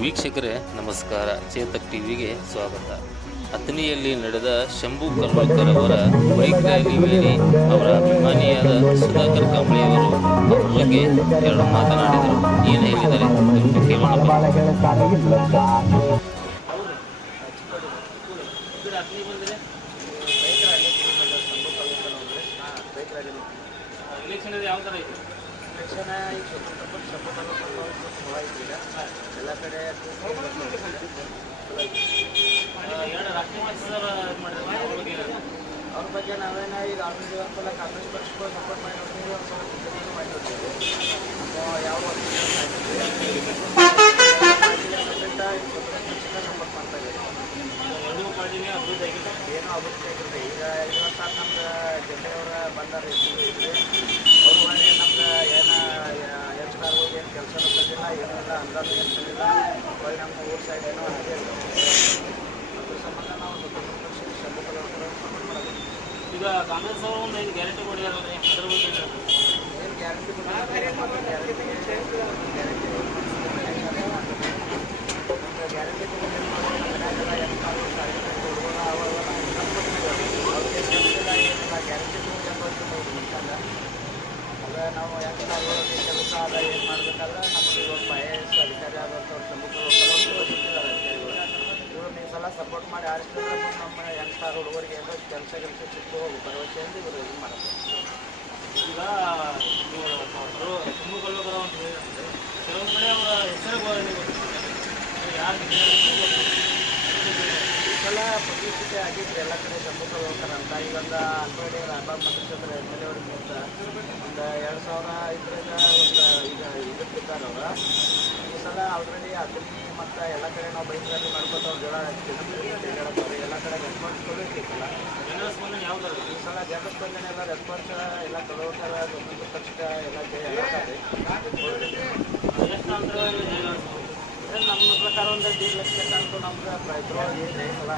ವೀಕ್ಷಕರೇ, ನಮಸ್ಕಾರ. ಚೇತಕ್ ಟಿವಿಗೆ ಸ್ವಾಗತ. ಅಥಣಿಯಲ್ಲಿ ನಡೆದ ಶಂಭು ಕರ್ಮಕರ್ ಅವರ ಬೈಕ್ ರ್ಯಾಲಿ ವೇಳೆ ಅವರ ಅಭಿಮಾನಿಯಾದ ಸುಧಾಕರ್ ಕಾಂಬಳಿಯವರು ಅವರ ಬಗ್ಗೆ ಎರಡು ಮಾತನಾಡಿದರು. ಏನು ಹೇಳಿದರೆ ಕೇಳೋಣ. ಯಾವ ಥರ ಐತೆ ಎಲ್ಲ ಕಡೆ ಎರಡು ರಾಷ್ಟ್ರೀಯ ಮಟ್ಟದ ಇದು ಮಾಡಿದ್ರೆ ಅವ್ರ ಬಗ್ಗೆ ನಾವೇನ ಈಗ ಆಲ್ರೆಡಿ ಒಂದ್ಸಲ ಕಾಂಗ್ರೆಸ್ ಪಕ್ಷಕ್ಕೂ ಸಪೋರ್ಟ್ ಮಾಡಿ ನೋಡ್ತೀವಿ ಒಂದು ಸಲ ಬಿಜೆಪಿಗೂ ಯಾವ ಸಪೋರ್ಟ್ ಮಾಡ್ತಾ ಇದ್ದೀವಿ ಏನೋ ಅಭಿವೃದ್ಧಿ ಆಗಿರುತ್ತೆ ಈಗ ಐದು ವರ್ಷ ನಮ್ದು ಜನತೆಯವರ ಬಂದಾರ ಅವರು ಮಾಡಿ ನಮ್ದು ಏನ ಎಷ್ಟು ಕಾರ್ ಹೋಗಿ ಏನು ಕೆಲಸ ತಂದಿಲ್ಲ ಏನೂ ಇಲ್ಲ ಏನು ನಮ್ಮ ಸೈಡ್ ಏನೋ ಇಲ್ಲ. ಅದ್ರ ಸಂಬಂಧ ನಾವು ಸ್ವತಂತ್ರ ಪಕ್ಷಕ್ಕೆ ಈಗ ಕಾಂಗ್ರೆಸ್ ಅವರು ಒಂದು ಐದು ಗ್ಯಾರಂಟಿ ಕೊಟ್ಟಿದಾರಲ್ರಿ ಅದ್ರ ಬಗ್ಗೆ? ಏನು ಗ್ಯಾರಂಟಿ ಗ್ಯಾರಂಟಿ ಗ್ಯಾರಂಟಿ ನಾವು ಯಾಕೆ ಕೆಲಸ ಅದ ಏನು ಮಾಡ್ಬೇಕಾದ್ರೆ ನಮಗೆ ಒಂದು ಐ ಅಧಿಕಾರಿ ಆದಂಥವ್ರು ಶಂಭು ಇವರು ಸಲ ಸಪೋರ್ಟ್ ಮಾಡಿ ಆರಿಸಿದ್ರೆ ನಮ್ಮ ಯಂಗ್ಸ್ಟಾರ್ ಹುಡುಗರಿಗೆ ಕೆಲಸ ಕೆಲಸ ಸಿಕ್ಕು ಹೋಗಿ ಭರವಸೆಯಿಂದ ಇವರು ಇದು ಮಾಡ್ತಾರೆ ಈಗ ಅವರು ಅಂತ. ಕೆಲವೊಂದು ಕಡೆ ಅವರ ಹೆಸರು ಯಾರು ಈ ಸಲ ಎಲ್ಲ ಕಡೆ ಶಂಭು ಹೋಗ್ತಾರಂತ ಈಗ ಒಂದು ಅನ್ಬೇಡಿ ರಾಬಾಬ್ ಮತಕ್ಷೇತ್ರ ಎಂ ಎಲ್ ಒಂದು ಎರಡು ಸಾವಿರ ಐದರಿಂದ ಒಂದು ಈಗ ಇದಕ್ಕಿದ್ದಾರೆ ಅವ್ರು ಸಲ ಆಲ್ರೆಡಿ ಅದನ್ನಿ ಮತ್ತು ಎಲ್ಲ ಕಡೆ ನಾವು ಬೈಕ್ ರ್ಯಾಲಿ ಮಾಡ್ಕೊತ ಅವ್ರ ಜೋಳ ಎಲ್ಲ ಕಡೆ ರೆಸ್ಪಾನ್ಸ್ ಥರ ಈ ಸಲ ಜನ ಸ್ಪಂದನೆ ಎಲ್ಲ ರೆಸ್ಪಾನ್ಸ್ ಎಲ್ಲ ಕಲೋಕರ ಒಂದೊಂದು ಪಕ್ಷ ಎಲ್ಲ ನಮ್ಮ ಪ್ರಕಾರ ಒಂದು ದೇಡ್ ಲಕ್ಷ ಅಂತೂ ನಮ್ಗೆ ಪ್ರಯತ್ನ ಏನು ಸಲ